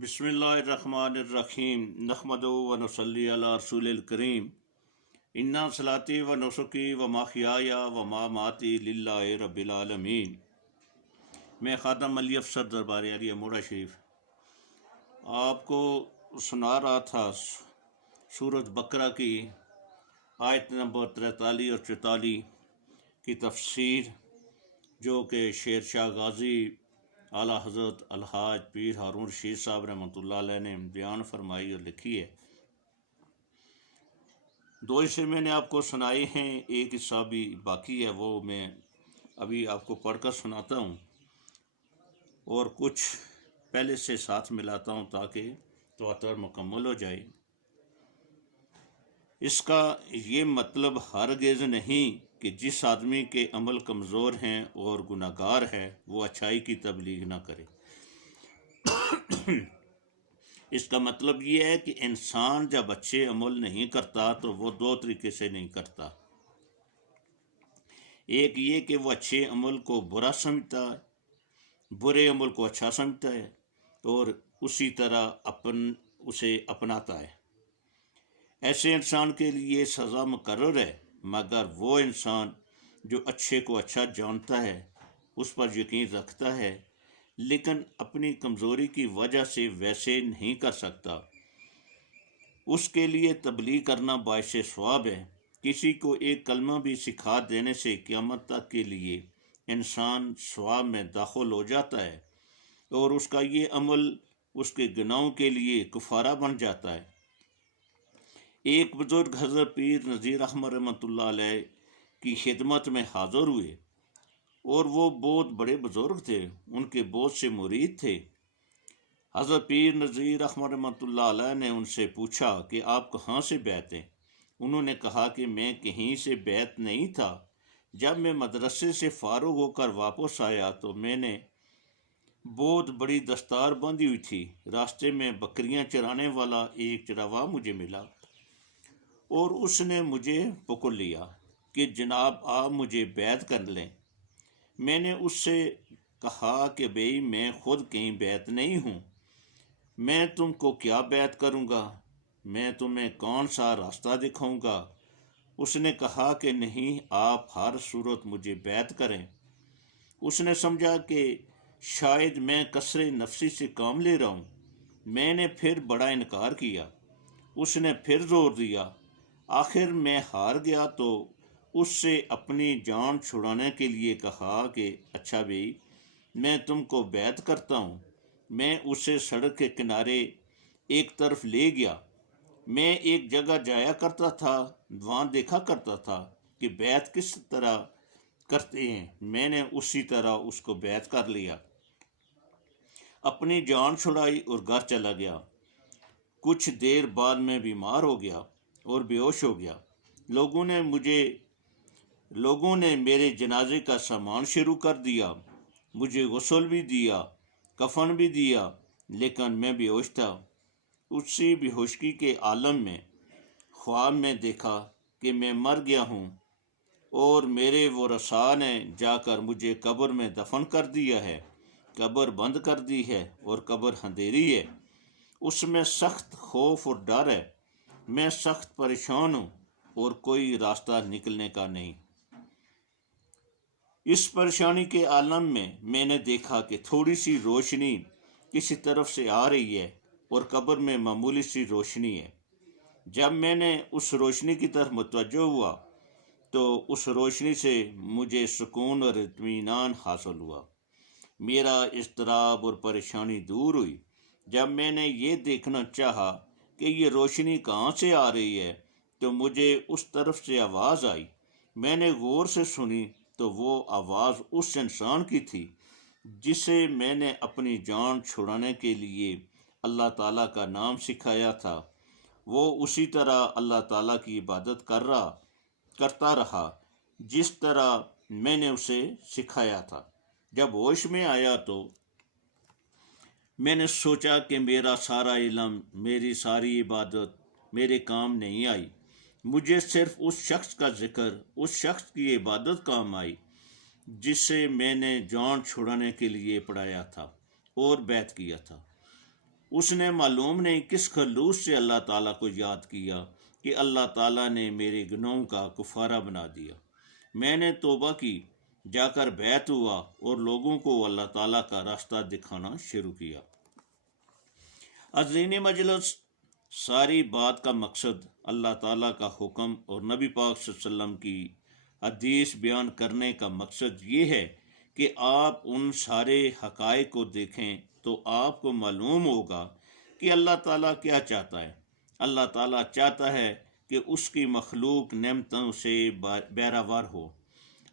بسم اللہ الرحمن الرحیم نحمدہ و نصلی علی رسول الکریم انا صلاتی و نسکی و محیای و مماتی للہ رب العالمین۔ میں خادم علی افسر دربار عالیہ موڑا شریف آپ کو سنا رہا تھا سورۃ بقرہ کی آیت نمبر 43 اور 44 کی تفسیر، جو کہ شیر شاہ غازی اعلیٰ حضرت الحاج پیر ہارون رشید صاحب رحمۃ اللہ علیہ نے بیان فرمائی اور لکھی ہے۔ دو حصے میں نے آپ کو سنائے ہیں، ایک حصہ بھی باقی ہے، وہ میں ابھی آپ کو پڑھ کر سناتا ہوں اور کچھ پہلے سے ساتھ ملاتا ہوں تاکہ تواتر مکمل ہو جائے۔ اس کا یہ مطلب ہرگز نہیں کہ جس آدمی کے عمل کمزور ہیں اور گناہگار ہے وہ اچھائی کی تبلیغ نہ کرے۔ اس کا مطلب یہ ہے کہ انسان جب اچھے عمل نہیں کرتا تو وہ دو طریقے سے نہیں کرتا۔ ایک یہ کہ وہ اچھے عمل کو برا سمجھتا ہے، برے عمل کو اچھا سمجھتا ہے اور اسی طرح اسے اپناتا ہے۔ ایسے انسان کے لیے سزا مقرر ہے، مگر وہ انسان جو اچھے کو اچھا جانتا ہے، اس پر یقین رکھتا ہے، لیکن اپنی کمزوری کی وجہ سے ویسے نہیں کر سکتا، اس کے لیے تبلیغ کرنا باعث ثواب ہے۔ کسی کو ایک کلمہ بھی سکھا دینے سے قیامت تک کے لیے انسان ثواب میں داخل ہو جاتا ہے اور اس کا یہ عمل اس کے گناہوں کے لیے کفارہ بن جاتا ہے۔ ایک بزرگ حضرت پیر نذیر احمد رحمۃ اللہ علیہ کی خدمت میں حاضر ہوئے اور وہ بہت بڑے بزرگ تھے، ان کے بہت سے مرید تھے۔ حضرت پیر نذیر احمد رحمۃ اللہ علیہ نے ان سے پوچھا کہ آپ کہاں سے بیعت ہیں؟ انہوں نے کہا کہ میں کہیں سے بیعت نہیں تھا۔ جب میں مدرسے سے فارغ ہو کر واپس آیا تو میں نے بہت بڑی دستار باندھی ہوئی تھی۔ راستے میں بکریاں چرانے والا ایک چرواہا مجھے ملا اور اس نے مجھے پکڑ لیا کہ جناب آپ مجھے بیعت کر لیں۔ میں نے اس سے کہا کہ بھئی میں خود کہیں بیعت نہیں ہوں، میں تم کو کیا بیعت کروں گا، میں تمہیں کون سا راستہ دکھاؤں گا؟ اس نے کہا کہ نہیں، آپ ہر صورت مجھے بیعت کریں۔ اس نے سمجھا کہ شاید میں کثر نفسی سے کام لے رہا ہوں۔ میں نے پھر بڑا انکار کیا، اس نے پھر زور دیا، آخر میں ہار گیا تو اس سے اپنی جان چھڑانے کے لیے کہا کہ اچھا بھائی میں تم کو بیعت کرتا ہوں۔ میں اسے سڑک کے کنارے ایک طرف لے گیا۔ میں ایک جگہ جایا کرتا تھا، وہاں دیکھا کرتا تھا کہ بیعت کس طرح کرتے ہیں۔ میں نے اسی طرح اس کو بیعت کر لیا، اپنی جان چھڑائی اور گھر چلا گیا۔ کچھ دیر بعد میں بیمار ہو گیا اور بے ہوش ہو گیا۔ لوگوں نے میرے جنازے کا سامان شروع کر دیا، مجھے غسل بھی دیا، کفن بھی دیا، لیکن میں بے ہوش تھا۔ اسی بے ہوشی کے عالم میں خواب میں دیکھا کہ میں مر گیا ہوں اور میرے ورثاء نے جا کر مجھے قبر میں دفن کر دیا ہے، قبر بند کر دی ہے اور قبر اندھیری ہے۔ اس میں سخت خوف اور ڈر ہے، میں سخت پریشان ہوں اور کوئی راستہ نکلنے کا نہیں۔ اس پریشانی کے عالم میں میں نے دیکھا کہ تھوڑی سی روشنی کسی طرف سے آ رہی ہے اور قبر میں معمولی سی روشنی ہے۔ جب میں نے اس روشنی کی طرف متوجہ ہوا تو اس روشنی سے مجھے سکون اور اطمینان حاصل ہوا، میرا اضطراب اور پریشانی دور ہوئی۔ جب میں نے یہ دیکھنا چاہا کہ یہ روشنی کہاں سے آ رہی ہے تو مجھے اس طرف سے آواز آئی۔ میں نے غور سے سنی تو وہ آواز اس انسان کی تھی جسے میں نے اپنی جان چھڑانے کے لیے اللہ تعالیٰ کا نام سکھایا تھا۔ وہ اسی طرح اللہ تعالیٰ کی عبادت کرتا رہا جس طرح میں نے اسے سکھایا تھا۔ جب ہوش میں آیا تو میں نے سوچا کہ میرا سارا علم، میری ساری عبادت میرے کام نہیں آئی، مجھے صرف اس شخص کا ذکر، اس شخص کی عبادت کام آئی جسے میں نے جان چھڑانے کے لیے پڑھایا تھا اور بیعت کیا تھا۔ اس نے معلوم نہیں کس خلوص سے اللہ تعالیٰ کو یاد کیا کہ اللہ تعالیٰ نے میرے گناہوں کا کفارہ بنا دیا۔ میں نے توبہ کی، جا کر بیعت ہوا اور لوگوں کو اللہ تعالیٰ کا راستہ دکھانا شروع کیا۔ عزیز مجلس، ساری بات کا مقصد اللہ تعالیٰ کا حکم اور نبی پاک صلی اللہ علیہ وسلم کی حدیث بیان کرنے کا مقصد یہ ہے کہ آپ ان سارے حقائق کو دیکھیں تو آپ کو معلوم ہوگا کہ اللہ تعالیٰ کیا چاہتا ہے۔ اللہ تعالیٰ چاہتا ہے کہ اس کی مخلوق نعمتوں سے بہرہور ہو۔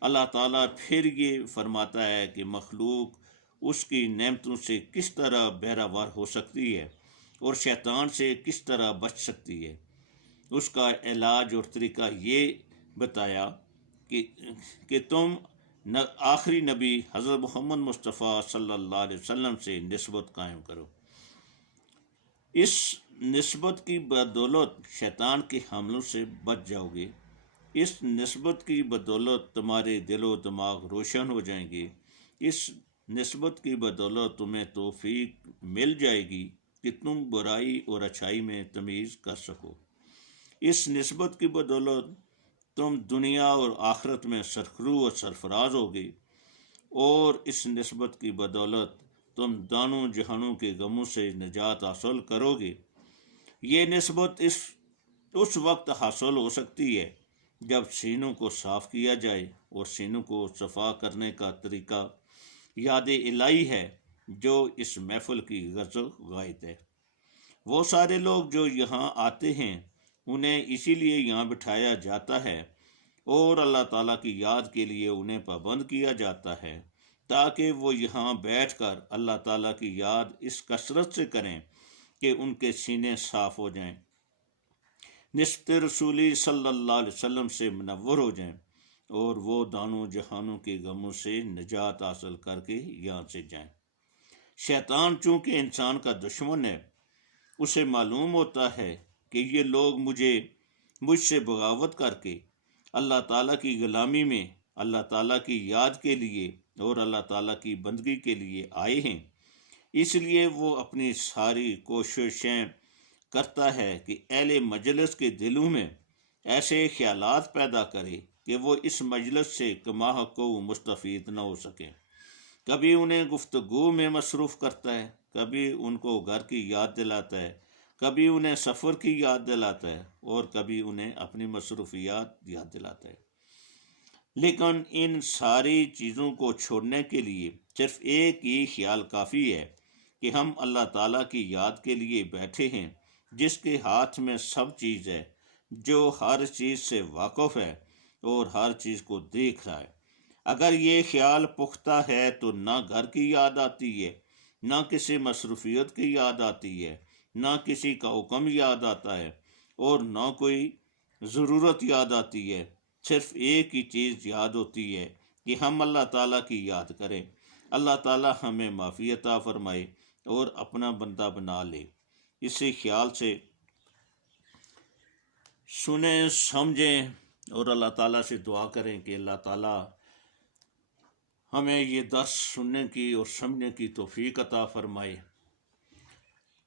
اللہ تعالیٰ پھر یہ فرماتا ہے کہ مخلوق اس کی نعمتوں سے کس طرح بہرہور ہو سکتی ہے اور شیطان سے کس طرح بچ سکتی ہے۔ اس کا علاج اور طریقہ یہ بتایا کہ تم آخری نبی حضرت محمد مصطفیٰ صلی اللہ علیہ وسلم سے نسبت قائم کرو۔ اس نسبت کی بدولت شیطان کے حملوں سے بچ جاؤ گے۔ اس نسبت کی بدولت تمہارے دل و دماغ روشن ہو جائیں گے۔ اس نسبت کی بدولت تمہیں توفیق مل جائے گی کہ تم برائی اور اچھائی میں تمیز کر سکو۔ اس نسبت کی بدولت تم دنیا اور آخرت میں سرخرو اور سرفراز ہوگے، اور اس نسبت کی بدولت تم دانوں جہانوں کے غموں سے نجات حاصل کرو گے۔ یہ نسبت اس وقت حاصل ہو سکتی ہے جب سینوں کو صاف کیا جائے، اور سینوں کو صفا کرنے کا طریقہ یاد الہی ہے جو اس محفل کی غرض غائط ہے۔ وہ سارے لوگ جو یہاں آتے ہیں انہیں اسی لیے یہاں بٹھایا جاتا ہے اور اللہ تعالیٰ کی یاد کے لیے انہیں پابند کیا جاتا ہے، تاکہ وہ یہاں بیٹھ کر اللہ تعالیٰ کی یاد اس کثرت سے کریں کہ ان کے سینے صاف ہو جائیں، نسبت رسولی صلی اللہ علیہ وسلم سے منور ہو جائیں، اور وہ دانوں جہانوں کے غموں سے نجات حاصل کر کے یہاں سے جائیں۔ شیطان چونکہ انسان کا دشمن ہے، اسے معلوم ہوتا ہے کہ یہ لوگ مجھ سے بغاوت کر کے اللہ تعالیٰ کی غلامی میں اللہ تعالیٰ کی یاد کے لیے اور اللہ تعالیٰ کی بندگی کے لیے آئے ہیں، اس لیے وہ اپنی ساری کوششیں کرتا ہے کہ اہل مجلس کے دلوں میں ایسے خیالات پیدا کرے کہ وہ اس مجلس سے کما حق و مستفید نہ ہو سکیں۔ کبھی انہیں گفتگو میں مصروف کرتا ہے، کبھی ان کو گھر کی یاد دلاتا ہے، کبھی انہیں سفر کی یاد دلاتا ہے، اور کبھی انہیں اپنی مصروفیات یاد دلاتا ہے۔ لیکن ان ساری چیزوں کو چھوڑنے کے لیے صرف ایک ہی خیال کافی ہے کہ ہم اللہ تعالیٰ کی یاد کے لیے بیٹھے ہیں، جس کے ہاتھ میں سب چیز ہے، جو ہر چیز سے واقف ہے اور ہر چیز کو دیکھ رہا ہے۔ اگر یہ خیال پختہ ہے تو نہ گھر کی یاد آتی ہے، نہ کسی مصروفیت کی یاد آتی ہے، نہ کسی کا حکم یاد آتا ہے، اور نہ کوئی ضرورت یاد آتی ہے۔ صرف ایک ہی چیز یاد ہوتی ہے کہ ہم اللہ تعالیٰ کی یاد کریں۔ اللہ تعالیٰ ہمیں معافی عطا فرمائے اور اپنا بندہ بنا لے۔ اسی خیال سے سنیں، سمجھیں اور اللہ تعالیٰ سے دعا کریں کہ اللہ تعالیٰ ہمیں یہ درس سننے کی اور سمجھنے کی توفیق عطا فرمائے۔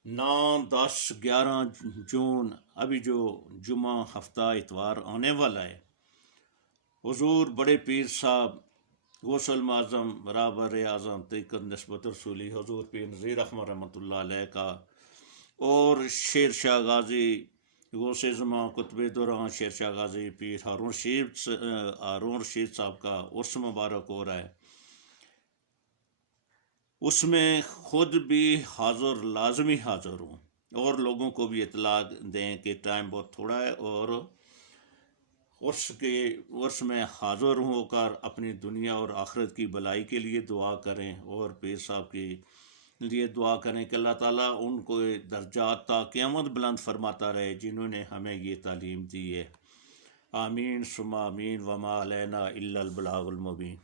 9، 10، 11 جون ابھی جو جمعہ ہفتہ اتوار آنے والا ہے، حضور بڑے پیر صاحب غوث المعظم برابر اعظم طریقت نسبت رسولی حضور پیر نذیر احمد رحمۃ اللہ علیہ کا اور شیر شاہ غازی غوث زمان قطب دوران شیر شاہ غازی پیر ہارون رشید صاحب کا عرس مبارک ہو رہا ہے، اس میں خود بھی حاضر لازمی حاضر ہوں، اور لوگوں کو بھی اطلاع دیں کہ ٹائم بہت تھوڑا ہے، اور عرس میں حاضر ہو کر اپنی دنیا اور آخرت کی بھلائی کے لیے دعا کریں، اور پیر صاحب کے لیے دعا کریں کہ اللہ تعالیٰ ان کو درجات تا قیامت بلند فرماتا رہے جنہوں نے ہمیں یہ تعلیم دی ہے۔ آمین ثم آمین، وما علینا الا البلاغ المبین۔